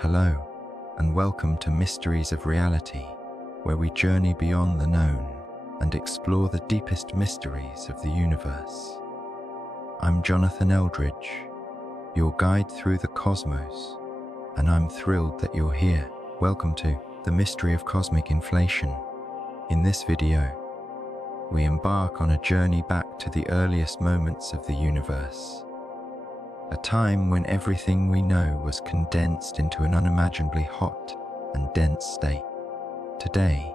Hello, and welcome to Mysteries of Reality, where we journey beyond the known and explore the deepest mysteries of the universe. I'm Jonathan Eldridge, your guide through the cosmos, and I'm thrilled that you're here. Welcome to the mystery of cosmic inflation. In this video, we embark on a journey back to the earliest moments of the universe, a time when everything we know was condensed into an unimaginably hot and dense state. Today,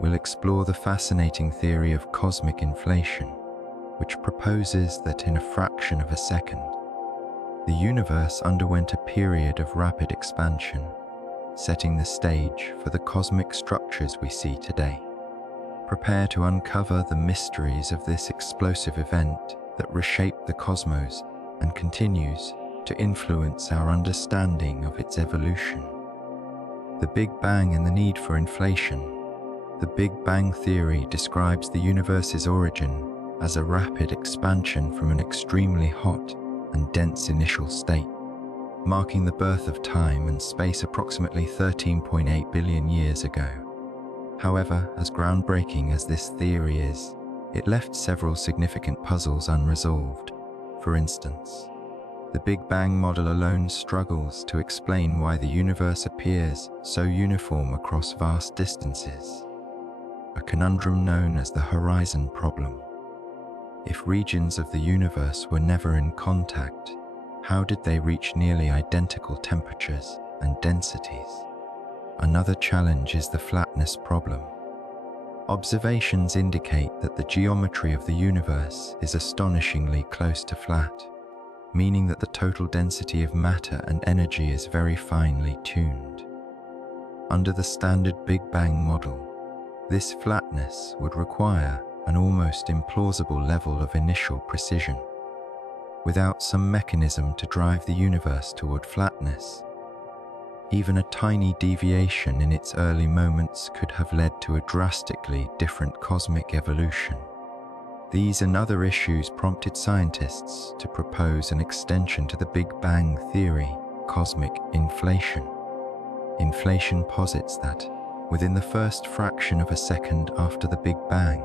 we'll explore the fascinating theory of cosmic inflation, which proposes that in a fraction of a second, the universe underwent a period of rapid expansion, setting the stage for the cosmic structures we see today. Prepare to uncover the mysteries of this explosive event that reshaped the cosmos and continues to influence our understanding of its evolution. The Big Bang and the need for inflation. The Big Bang theory describes the universe's origin as a rapid expansion from an extremely hot and dense initial state, marking the birth of time and space approximately 13.8 billion years ago. However, as groundbreaking as this theory is, it left several significant puzzles unresolved. For instance, the Big Bang model alone struggles to explain why the universe appears so uniform across vast distances, a conundrum known as the horizon problem. If regions of the universe were never in contact, how did they reach nearly identical temperatures and densities? Another challenge is the flatness problem. Observations indicate that the geometry of the universe is astonishingly close to flat, meaning that the total density of matter and energy is very finely tuned. Under the standard Big Bang model, this flatness would require an almost implausible level of initial precision. Without some mechanism to drive the universe toward flatness, even a tiny deviation in its early moments could have led to a drastically different cosmic evolution. These and other issues prompted scientists to propose an extension to the Big Bang theory, cosmic inflation. Inflation posits that, within the first fraction of a second after the Big Bang,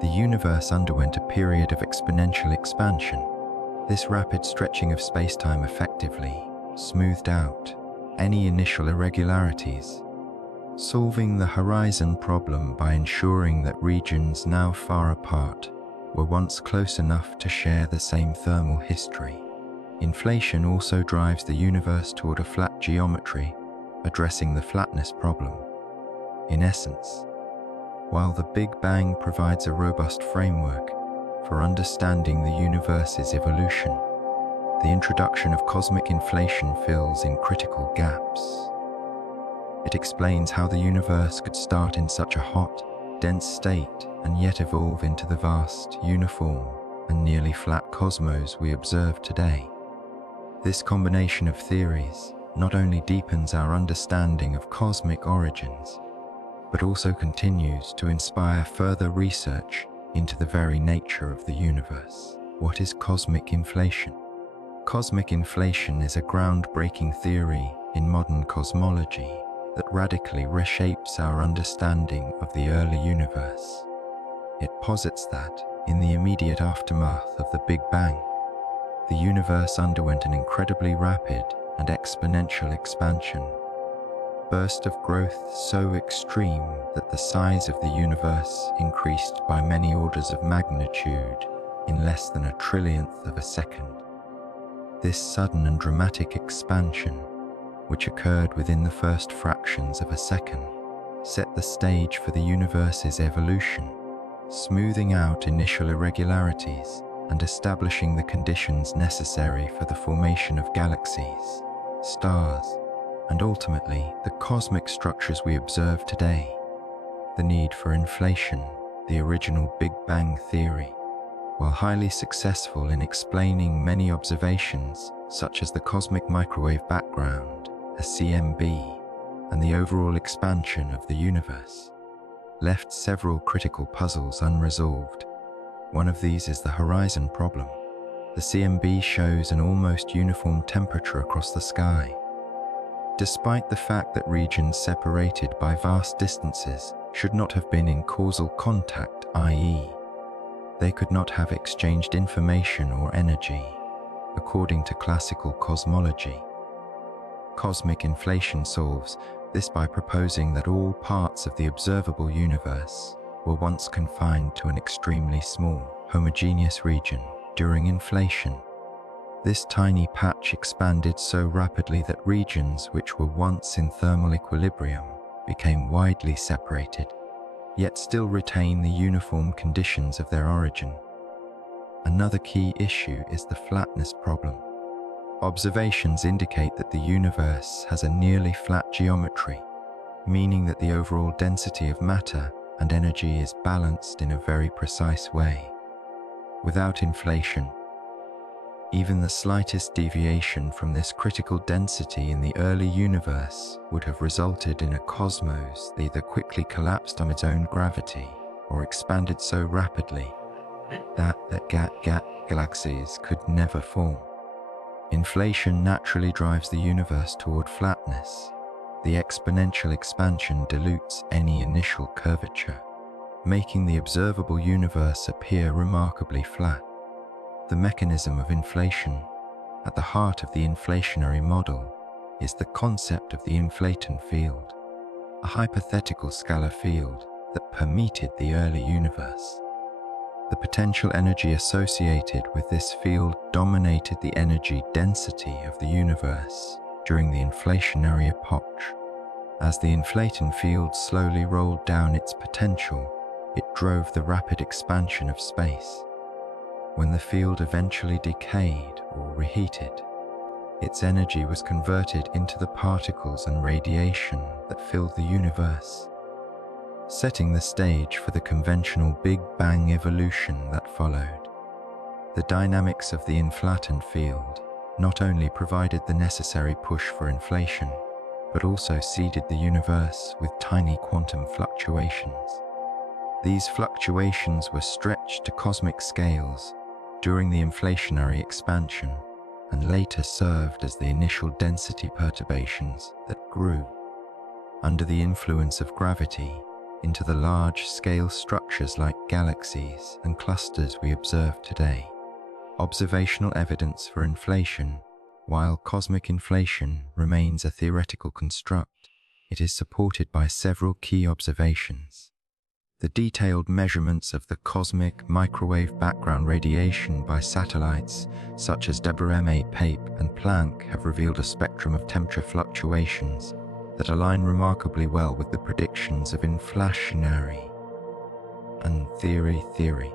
the universe underwent a period of exponential expansion. This rapid stretching of space-time effectively smoothed out any initial irregularities, solving the horizon problem by ensuring that regions now far apart were once close enough to share the same thermal history. Inflation also drives the universe toward a flat geometry, addressing the flatness problem. In essence, while the Big Bang provides a robust framework for understanding the universe's evolution, the introduction of cosmic inflation fills in critical gaps. It explains how the universe could start in such a hot, dense state and yet evolve into the vast, uniform, and nearly flat cosmos we observe today. This combination of theories not only deepens our understanding of cosmic origins, but also continues to inspire further research into the very nature of the universe. What is cosmic inflation? Cosmic inflation is a groundbreaking theory in modern cosmology that radically reshapes our understanding of the early universe. It posits that, in the immediate aftermath of the Big Bang, the universe underwent an incredibly rapid and exponential expansion, burst of growth so extreme that the size of the universe increased by many orders of magnitude in less than a trillionth of a second. This sudden and dramatic expansion, which occurred within the first fractions of a second, set the stage for the universe's evolution, smoothing out initial irregularities and establishing the conditions necessary for the formation of galaxies, stars, and ultimately the cosmic structures we observe today. The need for inflation, the original Big Bang theory, while highly successful in explaining many observations such as the cosmic microwave background, a CMB, and the overall expansion of the universe, left several critical puzzles unresolved. One of these is the horizon problem. The CMB shows an almost uniform temperature across the sky, Despite the fact that regions separated by vast distances should not have been in causal contact, i.e., they could not have exchanged information or energy, according to classical cosmology. Cosmic inflation solves this by proposing that all parts of the observable universe were once confined to an extremely small, homogeneous region during inflation. This tiny patch expanded so rapidly that regions which were once in thermal equilibrium became widely separated, yet still retain the uniform conditions of their origin. Another key issue is the flatness problem. Observations indicate that the universe has a nearly flat geometry, meaning that the overall density of matter and energy is balanced in a very precise way. Without inflation, even the slightest deviation from this critical density in the early universe would have resulted in a cosmos that either quickly collapsed on its own gravity or expanded so rapidly that galaxies could never form. Inflation naturally drives the universe toward flatness. The exponential expansion dilutes any initial curvature, making the observable universe appear remarkably flat. The mechanism of inflation, at the heart of the inflationary model, is the concept of the inflaton field, a hypothetical scalar field that permeated the early universe. The potential energy associated with this field dominated the energy density of the universe during the inflationary epoch. As the inflaton field slowly rolled down its potential, it drove the rapid expansion of space. When the field eventually decayed or reheated, its energy was converted into the particles and radiation that filled the universe, setting the stage for the conventional Big Bang evolution that followed. The dynamics of the inflaton field not only provided the necessary push for inflation, but also seeded the universe with tiny quantum fluctuations. These fluctuations were stretched to cosmic scales during the inflationary expansion and later served as the initial density perturbations that grew, under the influence of gravity, into the large-scale structures like galaxies and clusters we observe today. Observational evidence for inflation. While cosmic inflation remains a theoretical construct, it is supported by several key observations. The detailed measurements of the cosmic microwave background radiation by satellites such as Deborah Pape and Planck have revealed a spectrum of temperature fluctuations that align remarkably well with the predictions of inflationary and theory.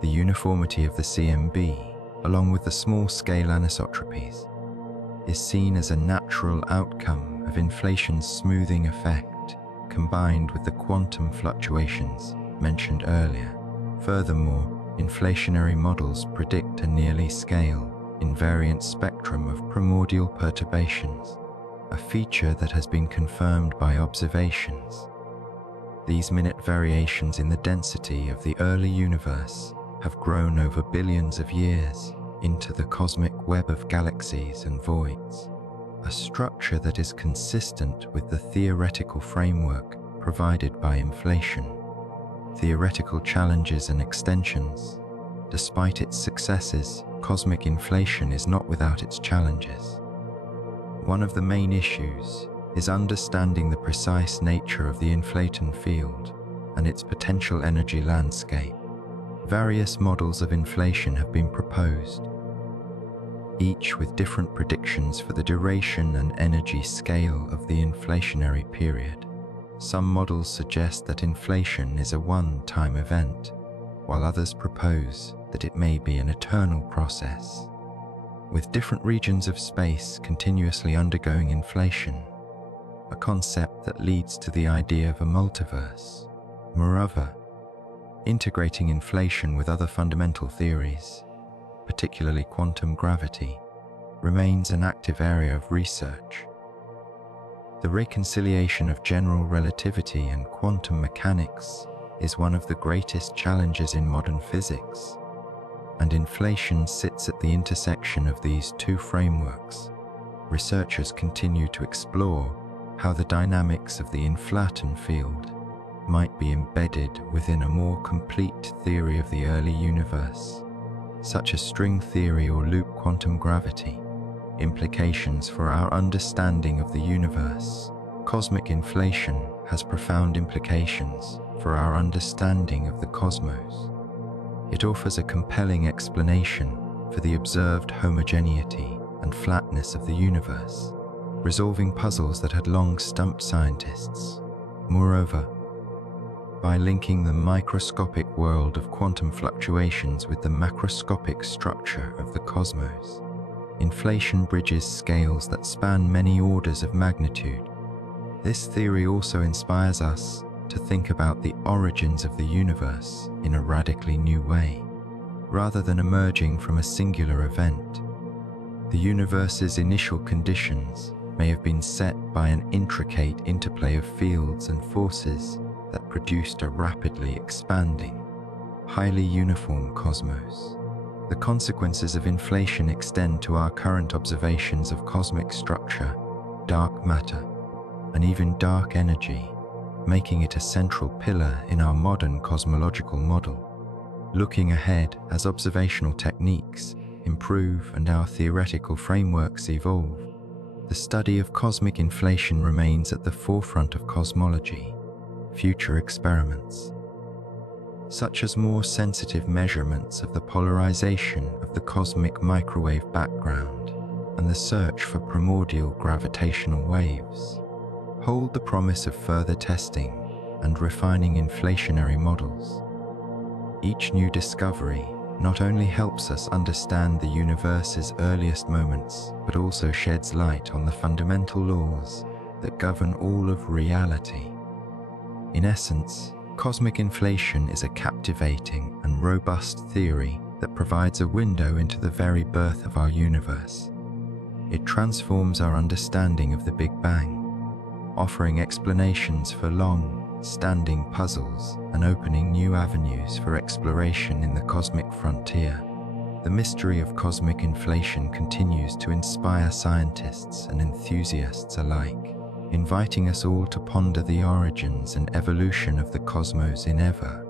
The uniformity of the CMB, along with the small-scale anisotropies, is seen as a natural outcome of inflation's smoothing effect, combined with the quantum fluctuations mentioned earlier. Furthermore, inflationary models predict a nearly scale, invariant spectrum of primordial perturbations, a feature that has been confirmed by observations. These minute variations in the density of the early universe have grown over billions of years into the cosmic web of galaxies and voids, a structure that is consistent with the theoretical framework provided by inflation. Theoretical challenges and extensions. Despite its successes, cosmic inflation is not without its challenges. One of the main issues is understanding the precise nature of the inflaton field and its potential energy landscape. Various models of inflation have been proposed, each with different predictions for the duration and energy scale of the inflationary period. Some models suggest that inflation is a one-time event, while others propose that it may be an eternal process, with different regions of space continuously undergoing inflation, a concept that leads to the idea of a multiverse. Moreover, integrating inflation with other fundamental theories, particularly quantum gravity, remains an active area of research. The reconciliation of general relativity and quantum mechanics is one of the greatest challenges in modern physics, and inflation sits at the intersection of these two frameworks. researchers continue to explore how the dynamics of the inflaton field might be embedded within a more complete theory of the early universe, such as string theory or loop quantum gravity. Implications for our understanding of the universe. Cosmic inflation has profound implications for our understanding of the cosmos. It offers a compelling explanation for the observed homogeneity and flatness of the universe, resolving puzzles that had long stumped scientists. Moreover, by linking the microscopic world of quantum fluctuations with the macroscopic structure of the cosmos, inflation bridges scales that span many orders of magnitude. This theory also inspires us to think about the origins of the universe in a radically new way. Rather than emerging from a singular event, the universe's initial conditions may have been set by an intricate interplay of fields and forces that produced a rapidly expanding, highly uniform cosmos. The consequences of inflation extend to our current observations of cosmic structure, dark matter, and even dark energy, making it a central pillar in our modern cosmological model. Looking ahead, as observational techniques improve and our theoretical frameworks evolve, the study of cosmic inflation remains at the forefront of cosmology. Future experiments, such as more sensitive measurements of the polarization of the cosmic microwave background and the search for primordial gravitational waves, hold the promise of further testing and refining inflationary models. Each new discovery not only helps us understand the universe's earliest moments, but also sheds light on the fundamental laws that govern all of reality. In essence, cosmic inflation is a captivating and robust theory that provides a window into the very birth of our universe. It transforms our understanding of the Big Bang, offering explanations for long-standing puzzles and opening new avenues for exploration in the cosmic frontier. The mystery of cosmic inflation continues to inspire scientists and enthusiasts alike, inviting us all to ponder the origins and evolution of the cosmos in ever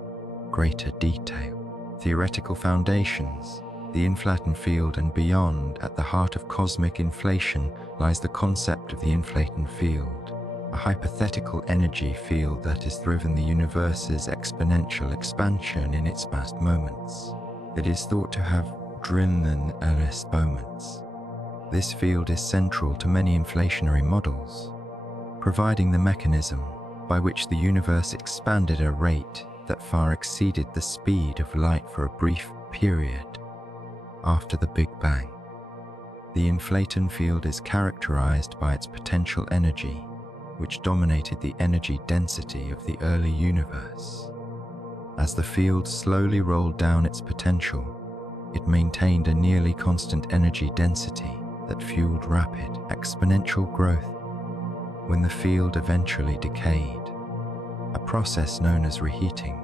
greater detail. Theoretical foundations. The inflaton field and beyond. At the heart of cosmic inflation lies the concept of the inflaton field, a hypothetical energy field that has driven the universe's exponential expansion in its past moments. It is thought to have trillionth moments. This field is central to many inflationary models, providing the mechanism by which the universe expanded at a rate that far exceeded the speed of light for a brief period after the Big Bang. The inflaton field is characterized by its potential energy, which dominated the energy density of the early universe. As the field slowly rolled down its potential, it maintained a nearly constant energy density that fueled rapid, exponential growth. When the field eventually decayed, a process known as reheating,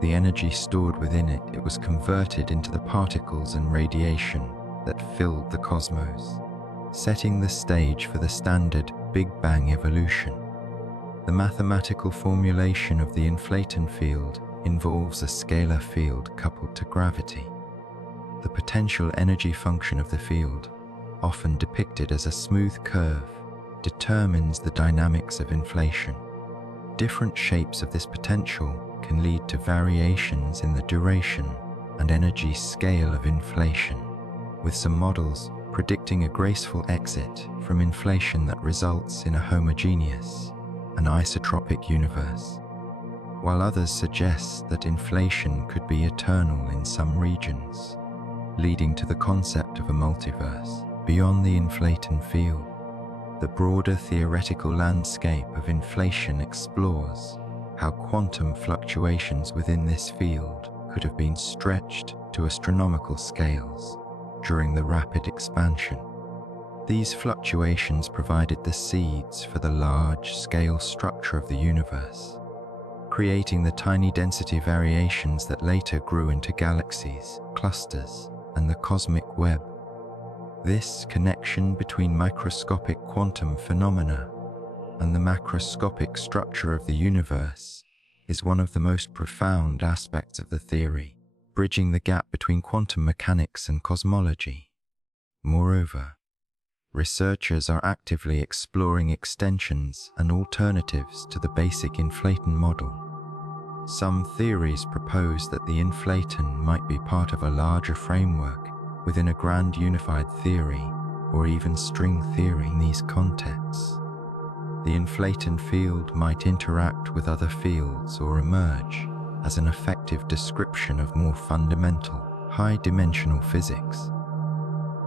the energy stored within it was converted into the particles and radiation that filled the cosmos, setting the stage for the standard Big Bang evolution. The mathematical formulation of the inflaton field involves a scalar field coupled to gravity. The potential energy function of the field, often depicted as a smooth curve, determines the dynamics of inflation. Different shapes of this potential can lead to variations in the duration and energy scale of inflation, with some models predicting a graceful exit from inflation that results in a homogeneous and isotropic universe, while others suggest that inflation could be eternal in some regions, leading to the concept of a multiverse beyond the inflaton field. The broader theoretical landscape of inflation explores how quantum fluctuations within this field could have been stretched to astronomical scales during the rapid expansion. These fluctuations provided the seeds for the large-scale structure of the universe, creating the tiny density variations that later grew into galaxies, clusters, and the cosmic web. This connection between microscopic quantum phenomena and the macroscopic structure of the universe is one of the most profound aspects of the theory, bridging the gap between quantum mechanics and cosmology. Moreover, researchers are actively exploring extensions and alternatives to the basic inflaton model. Some theories propose that the inflaton might be part of a larger framework within a grand unified theory, or even string theory in these contexts. The inflaton field might interact with other fields or emerge as an effective description of more fundamental, high-dimensional physics.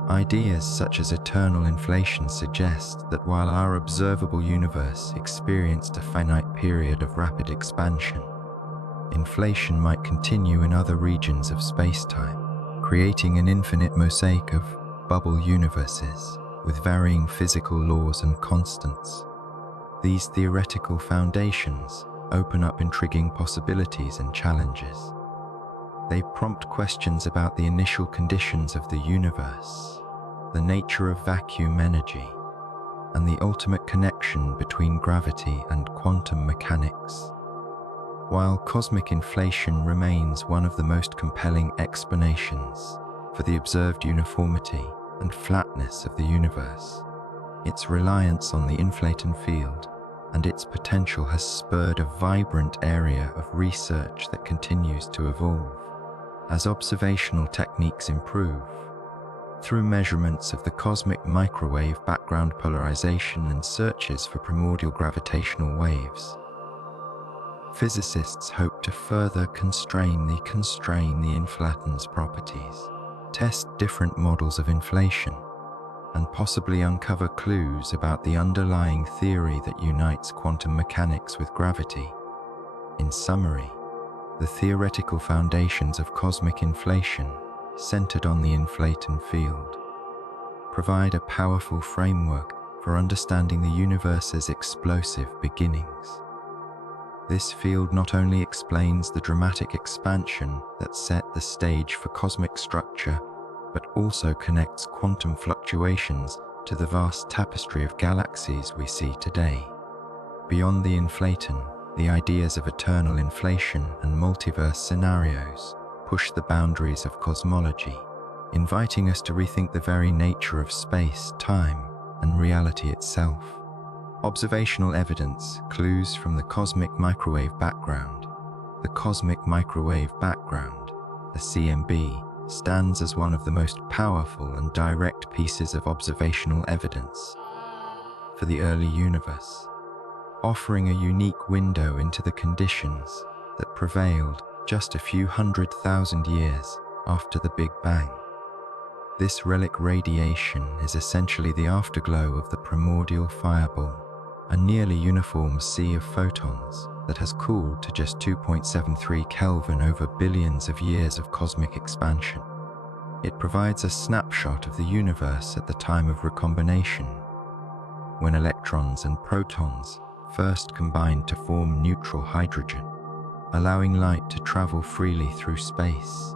Ideas such as eternal inflation suggest that while our observable universe experienced a finite period of rapid expansion, inflation might continue in other regions of space-time, creating an infinite mosaic of bubble universes with varying physical laws and constants. These theoretical foundations open up intriguing possibilities and challenges. They prompt questions about the initial conditions of the universe, the nature of vacuum energy, and the ultimate connection between gravity and quantum mechanics. While cosmic inflation remains one of the most compelling explanations for the observed uniformity and flatness of the universe, its reliance on the inflaton field and its potential has spurred a vibrant area of research that continues to evolve. As observational techniques improve, through measurements of the cosmic microwave background polarization and searches for primordial gravitational waves, physicists hope to further constrain the inflaton's properties, test different models of inflation, and possibly uncover clues about the underlying theory that unites quantum mechanics with gravity. In summary, the theoretical foundations of cosmic inflation, centered on the inflaton field, provide a powerful framework for understanding the universe's explosive beginnings. This field not only explains the dramatic expansion that set the stage for cosmic structure, but also connects quantum fluctuations to the vast tapestry of galaxies we see today. Beyond the inflaton, the ideas of eternal inflation and multiverse scenarios push the boundaries of cosmology, inviting us to rethink the very nature of space, time, and reality itself. Observational evidence, clues from the cosmic microwave background. The cosmic microwave background, the CMB, stands as one of the most powerful and direct pieces of observational evidence for the early universe, offering a unique window into the conditions that prevailed just a few 100,000 years after the Big Bang. This relic radiation is essentially the afterglow of the primordial fireball, a nearly uniform sea of photons that has cooled to just 2.73 Kelvin over billions of years of cosmic expansion. It provides a snapshot of the universe at the time of recombination, when electrons and protons first combined to form neutral hydrogen, allowing light to travel freely through space.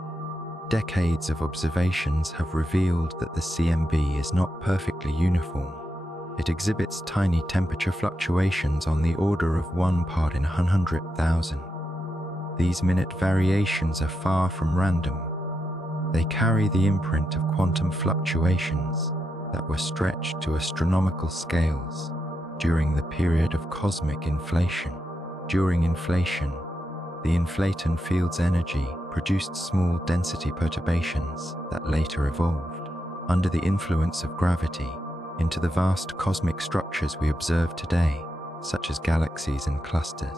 Decades of observations have revealed that the CMB is not perfectly uniform. It exhibits tiny temperature fluctuations on the order of 1 part in 100,000. These minute variations are far from random. They carry the imprint of quantum fluctuations that were stretched to astronomical scales during the period of cosmic inflation. During inflation, the inflaton field's energy produced small density perturbations that later evolved, under the influence of gravity, into the vast cosmic structures we observe today, such as galaxies and clusters.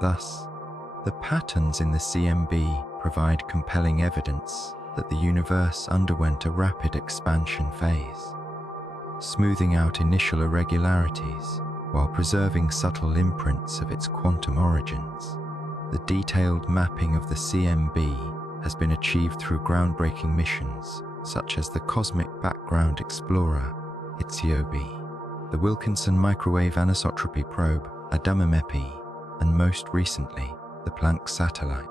Thus, the patterns in the CMB provide compelling evidence that the universe underwent a rapid expansion phase, smoothing out initial irregularities while preserving subtle imprints of its quantum origins. The detailed mapping of the CMB has been achieved through groundbreaking missions such as the Cosmic Background Explorer, ITSIOB, the Wilkinson Microwave Anisotropy Probe, ADAMA-MEPI, and most recently, the Planck satellite.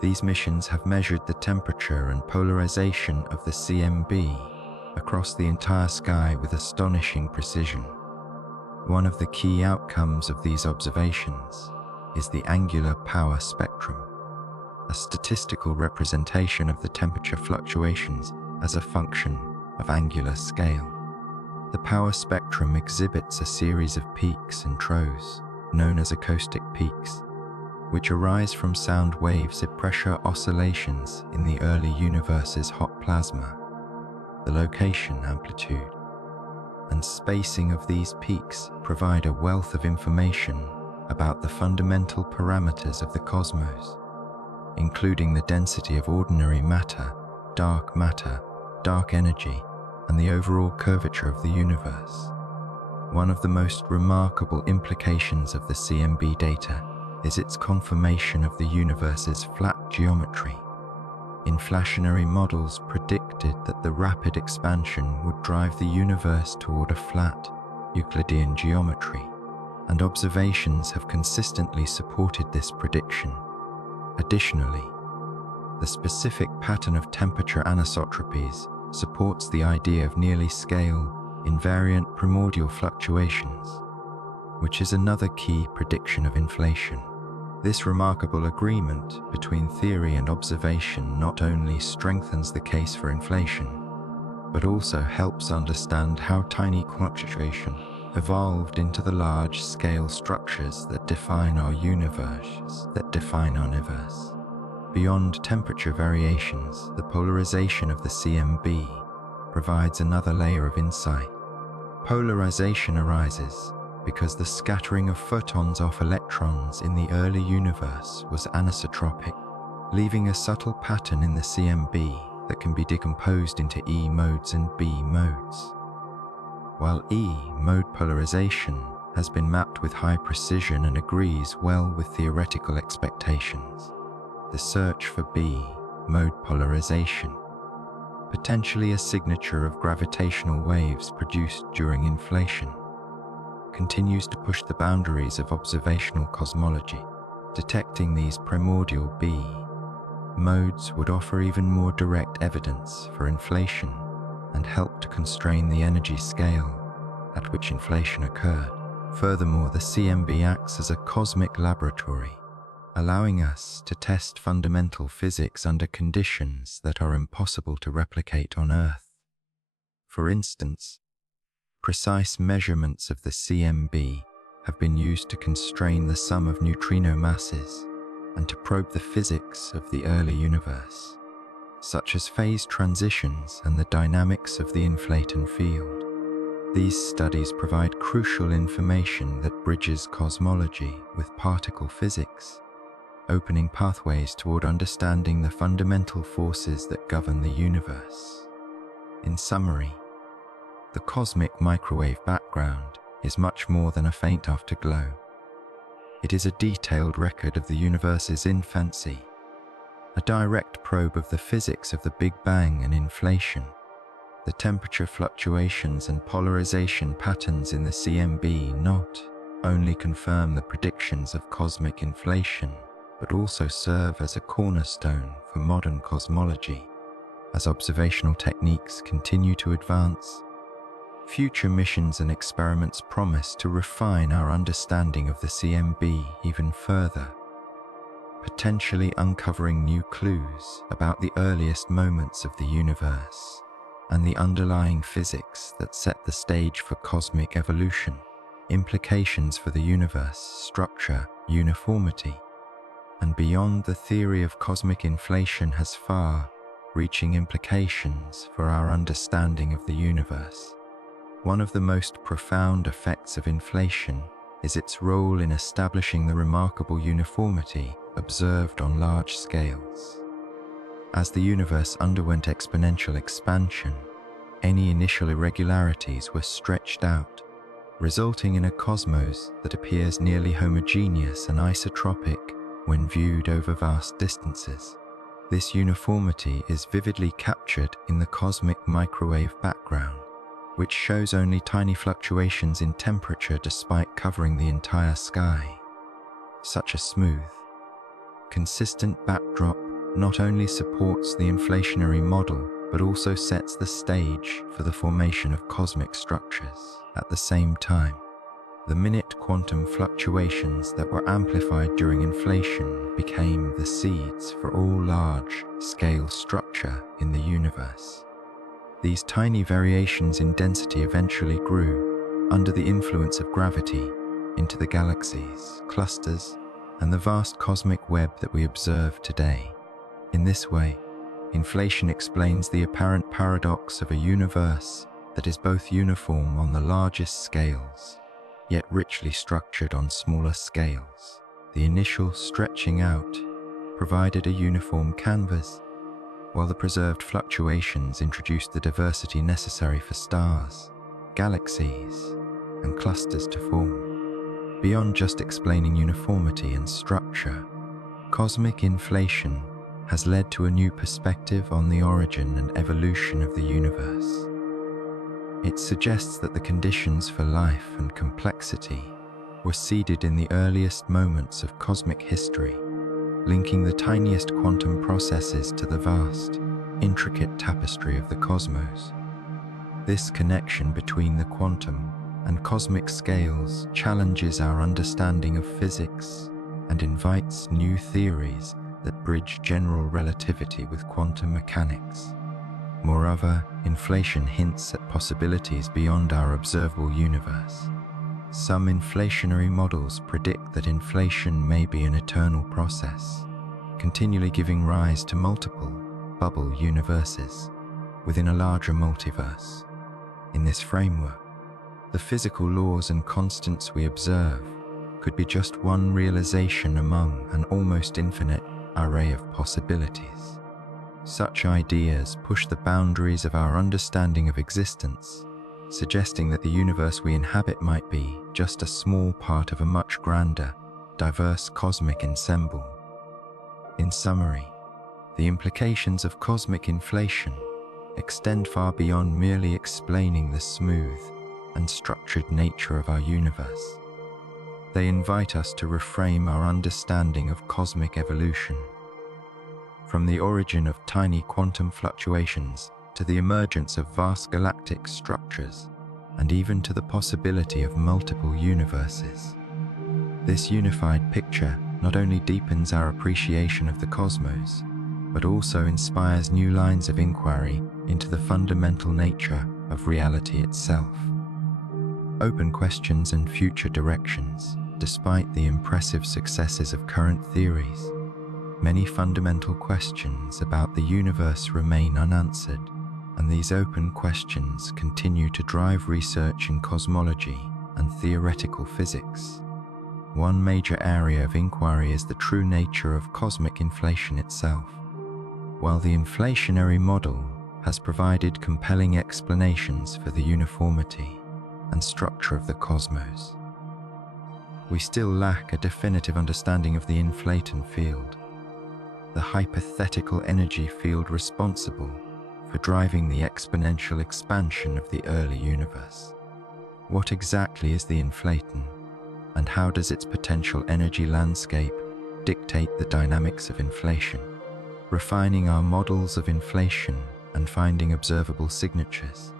These missions have measured the temperature and polarization of the CMB across the entire sky with astonishing precision. One of the key outcomes of these observations is the angular power spectrum, a statistical representation of the temperature fluctuations as a function of angular scale. The power spectrum exhibits a series of peaks and troughs, known as acoustic peaks, which arise from sound waves at pressure oscillations in the early universe's hot plasma. The location, amplitude, and spacing of these peaks provide a wealth of information about the fundamental parameters of the cosmos, including the density of ordinary matter, dark energy, and the overall curvature of the universe. One of the most remarkable implications of the CMB data is its confirmation of the universe's flat geometry. Inflationary models predicted that the rapid expansion would drive the universe toward a flat, Euclidean geometry, and observations have consistently supported this prediction. Additionally, the specific pattern of temperature anisotropies supports the idea of nearly scale, invariant primordial fluctuations, which is another key prediction of inflation. This remarkable agreement between theory and observation not only strengthens the case for inflation, but also helps understand how tiny fluctuation evolved into the large-scale structures that define our universe, Beyond temperature variations, the polarization of the CMB provides another layer of insight. Polarization arises because the scattering of photons off electrons in the early universe was anisotropic, leaving a subtle pattern in the CMB that can be decomposed into E modes and B modes. While E mode polarization has been mapped with high precision and agrees well with theoretical expectations, the search for B mode polarization, potentially a signature of gravitational waves produced during inflation, continues to push the boundaries of observational cosmology. Detecting these primordial B modes would offer even more direct evidence for inflation and help to constrain the energy scale at which inflation occurred. Furthermore, the CMB acts as a cosmic laboratory, allowing us to test fundamental physics under conditions that are impossible to replicate on Earth. For instance, precise measurements of the CMB have been used to constrain the sum of neutrino masses and to probe the physics of the early universe, such as phase transitions and the dynamics of the inflaton field. These studies provide crucial information that bridges cosmology with particle physics, opening pathways toward understanding the fundamental forces that govern the universe. In summary, the cosmic microwave background is much more than a faint afterglow. It is a detailed record of the universe's infancy, a direct probe of the physics of the Big Bang and inflation. The temperature fluctuations and polarization patterns in the CMB not only confirm the predictions of cosmic inflation, but also serve as a cornerstone for modern cosmology. As observational techniques continue to advance, future missions and experiments promise to refine our understanding of the CMB even further, potentially uncovering new clues about the earliest moments of the universe and the underlying physics that set the stage for cosmic evolution. Implications for the universe, structure, uniformity, and beyond the theory of cosmic inflation has far-reaching implications for our understanding of the universe. One of the most profound effects of inflation is its role in establishing the remarkable uniformity observed on large scales. As the universe underwent exponential expansion, any initial irregularities were stretched out, resulting in a cosmos that appears nearly homogeneous and isotropic when viewed over vast distances. This uniformity is vividly captured in the cosmic microwave background, which shows only tiny fluctuations in temperature despite covering the entire sky. Such a smooth, consistent backdrop not only supports the inflationary model, but also sets the stage for the formation of cosmic structures. At the same time, the minute quantum fluctuations that were amplified during inflation became the seeds for all large-scale structure in the universe. These tiny variations in density eventually grew, under the influence of gravity, into the galaxies, clusters, and the vast cosmic web that we observe today. In this way, inflation explains the apparent paradox of a universe that is both uniform on the largest scales, yet richly structured on smaller scales. The initial stretching out provided a uniform canvas, while the preserved fluctuations introduced the diversity necessary for stars, galaxies, and clusters to form. Beyond just explaining uniformity and structure, cosmic inflation has led to a new perspective on the origin and evolution of the universe. It suggests that the conditions for life and complexity were seeded in the earliest moments of cosmic history, linking the tiniest quantum processes to the vast, intricate tapestry of the cosmos. This connection between the quantum and cosmic scales challenges our understanding of physics and invites new theories that bridge general relativity with quantum mechanics. Moreover, inflation hints at possibilities beyond our observable universe. Some inflationary models predict that inflation may be an eternal process, continually giving rise to multiple bubble universes within a larger multiverse. In this framework, the physical laws and constants we observe could be just one realization among an almost infinite array of possibilities. Such ideas push the boundaries of our understanding of existence, suggesting that the universe we inhabit might be just a small part of a much grander, diverse cosmic ensemble. In summary, the implications of cosmic inflation extend far beyond merely explaining the smooth and structured nature of our universe. They invite us to reframe our understanding of cosmic evolution. From the origin of tiny quantum fluctuations to the emergence of vast galactic structures, and even to the possibility of multiple universes. This unified picture not only deepens our appreciation of the cosmos, but also inspires new lines of inquiry into the fundamental nature of reality itself. Open questions and future directions. Despite the impressive successes of current theories, many fundamental questions about the universe remain unanswered, and these open questions continue to drive research in cosmology and theoretical physics. One major area of inquiry is the true nature of cosmic inflation itself. While the inflationary model has provided compelling explanations for the uniformity and structure of the cosmos, we still lack a definitive understanding of the inflaton field, the hypothetical energy field responsible for driving the exponential expansion of the early universe. What exactly is the inflaton, and how does its potential energy landscape dictate the dynamics of inflation? Refining our models of inflation and finding observable signatures,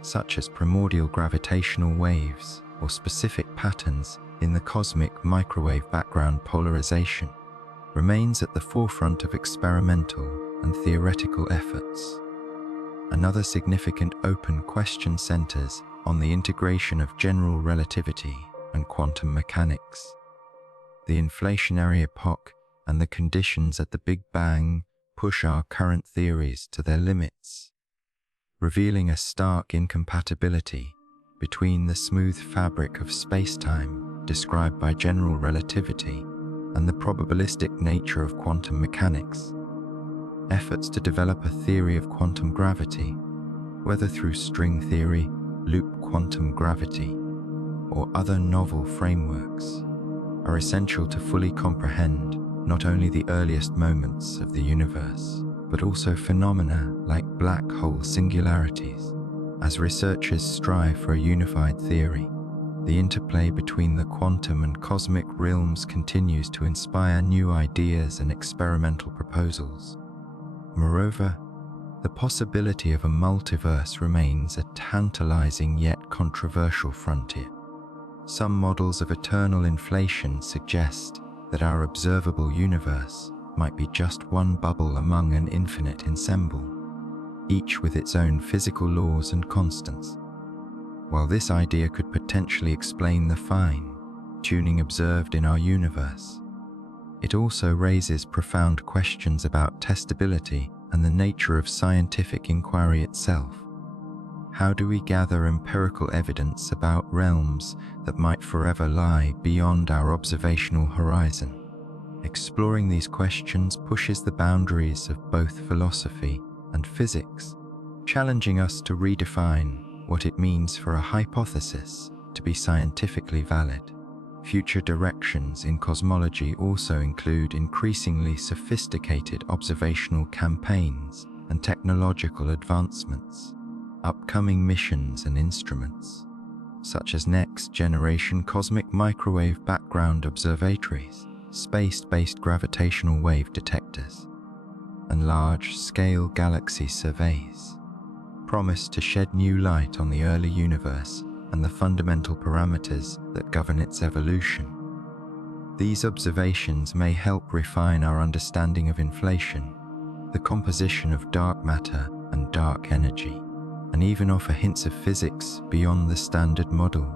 such as primordial gravitational waves or specific patterns in the cosmic microwave background polarization, remains at the forefront of experimental and theoretical efforts. Another significant open question centers on the integration of general relativity and quantum mechanics. The inflationary epoch and the conditions at the Big Bang push our current theories to their limits, revealing a stark incompatibility between the smooth fabric of space-time described by general relativity and the probabilistic nature of quantum mechanics. Efforts to develop a theory of quantum gravity, whether through string theory, loop quantum gravity, or other novel frameworks, are essential to fully comprehend not only the earliest moments of the universe, but also phenomena like black hole singularities. As researchers strive for a unified theory, the interplay between the quantum and cosmic realms continues to inspire new ideas and experimental proposals. Moreover, The possibility of a multiverse remains a tantalizing yet controversial frontier. Some models of eternal inflation suggest that our observable universe might be just one bubble among an infinite ensemble, each with its own physical laws and constants. While this idea could potentially explain the fine-tuning observed in our universe, it also raises profound questions about testability and the nature of scientific inquiry itself. How do we gather empirical evidence about realms that might forever lie beyond our observational horizon? Exploring these questions pushes the boundaries of both philosophy and physics, challenging us to redefine what it means for a hypothesis to be scientifically valid. Future directions in cosmology also include increasingly sophisticated observational campaigns and technological advancements. Upcoming missions and instruments, such as next-generation cosmic microwave background observatories, space-based gravitational wave detectors, and large-scale galaxy surveys, promise to shed new light on the early universe and the fundamental parameters that govern its evolution. These observations may help refine our understanding of inflation, the composition of dark matter and dark energy, and even offer hints of physics beyond the standard model.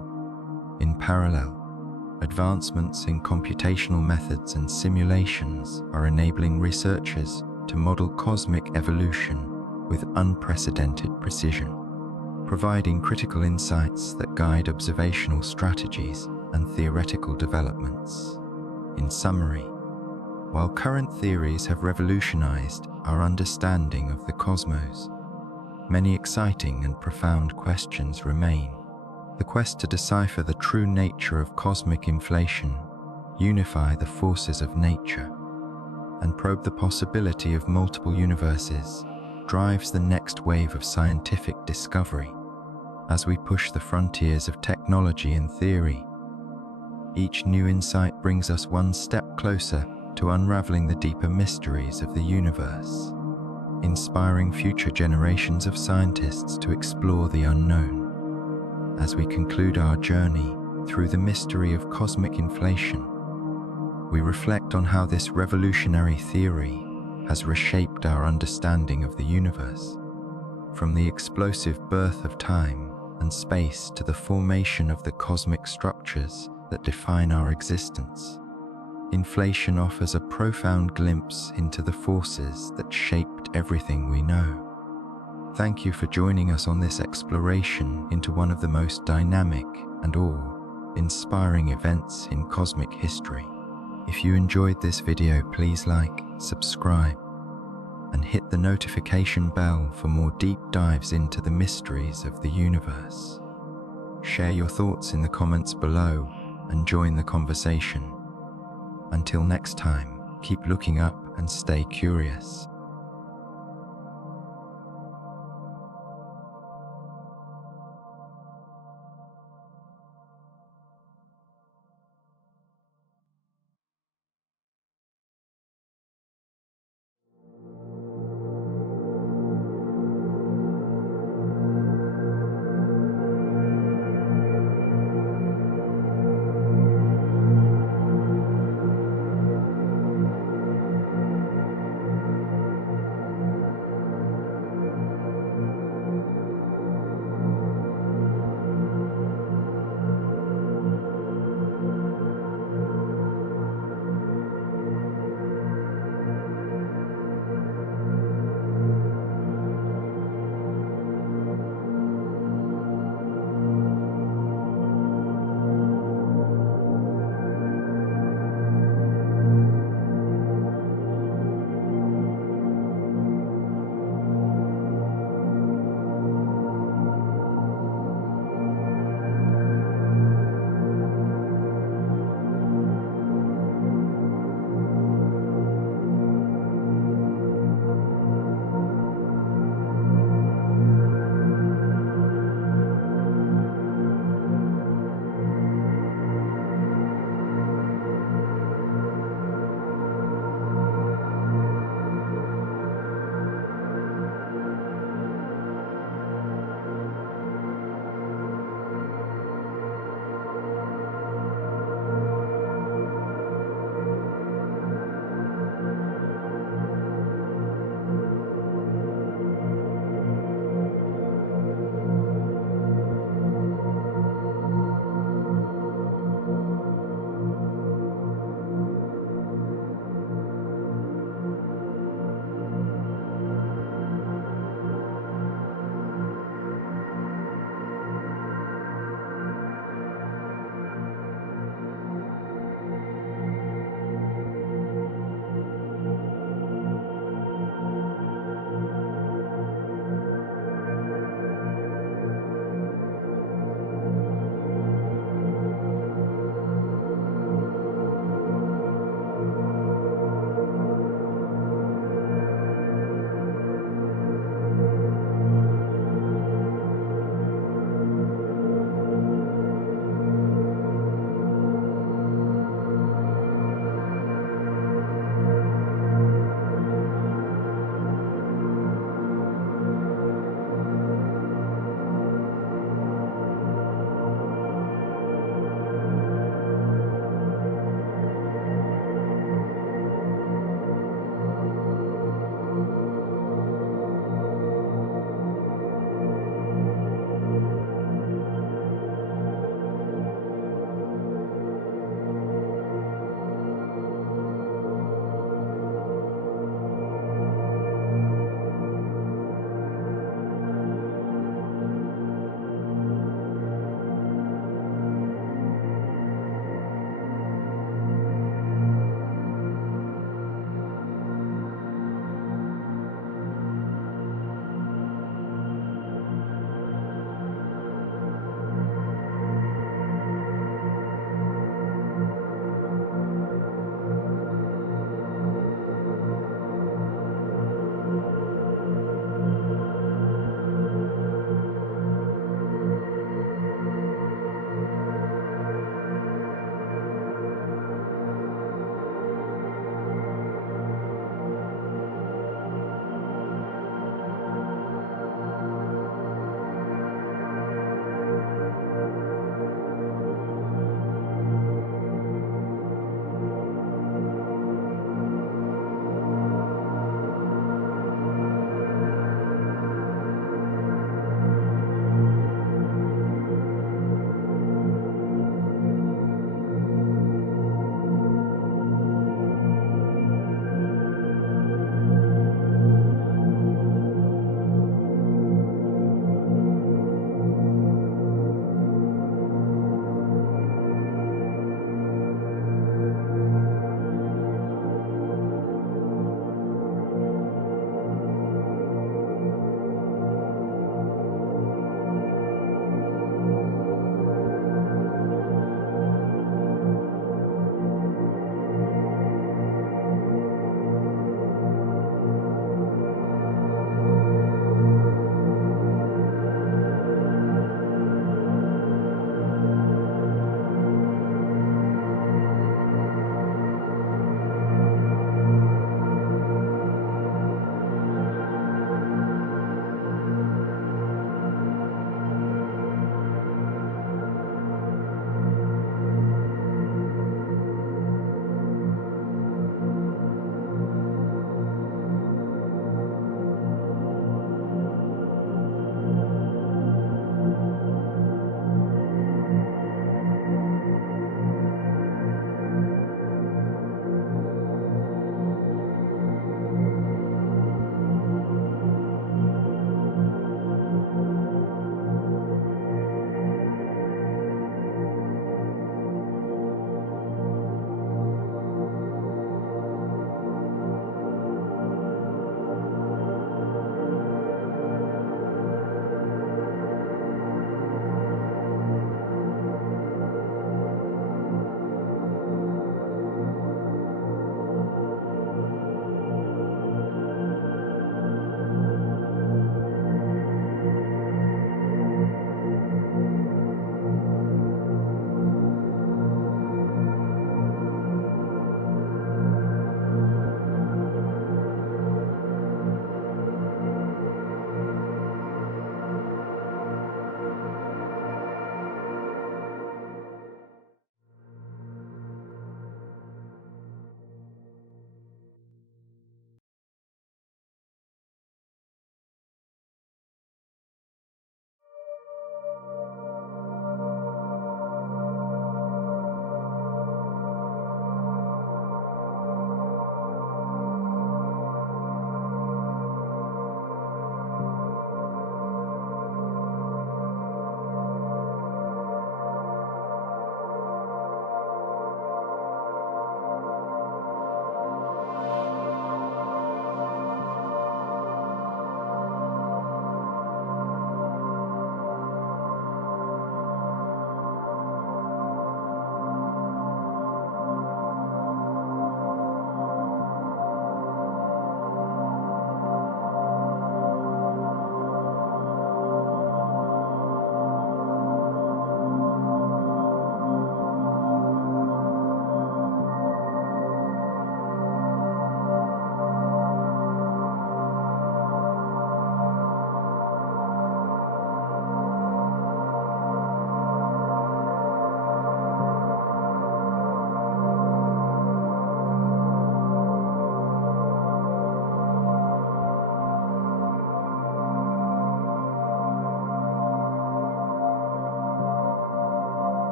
In parallel, advancements in computational methods and simulations are enabling researchers to model cosmic evolution with unprecedented precision, providing critical insights that guide observational strategies and theoretical developments. In summary, while current theories have revolutionized our understanding of the cosmos, many exciting and profound questions remain. The quest to decipher the true nature of cosmic inflation, unify the forces of nature, and probe the possibility of multiple universes drives the next wave of scientific discovery. As we push the frontiers of technology and theory, each new insight brings us one step closer to unraveling the deeper mysteries of the universe, inspiring future generations of scientists to explore the unknown. As we conclude our journey through the mystery of cosmic inflation, we reflect on how this revolutionary theory has reshaped our understanding of the universe, from the explosive birth of time and space to the formation of the cosmic structures that define our existence. Inflation offers a profound glimpse into the forces that shaped everything we know. Thank you for joining us on this exploration into one of the most dynamic and awe-inspiring events in cosmic history. If you enjoyed this video, please like, subscribe, and hit the notification bell for more deep dives into the mysteries of the universe. Share your thoughts in the comments below and join the conversation. Until next time, keep looking up and stay curious.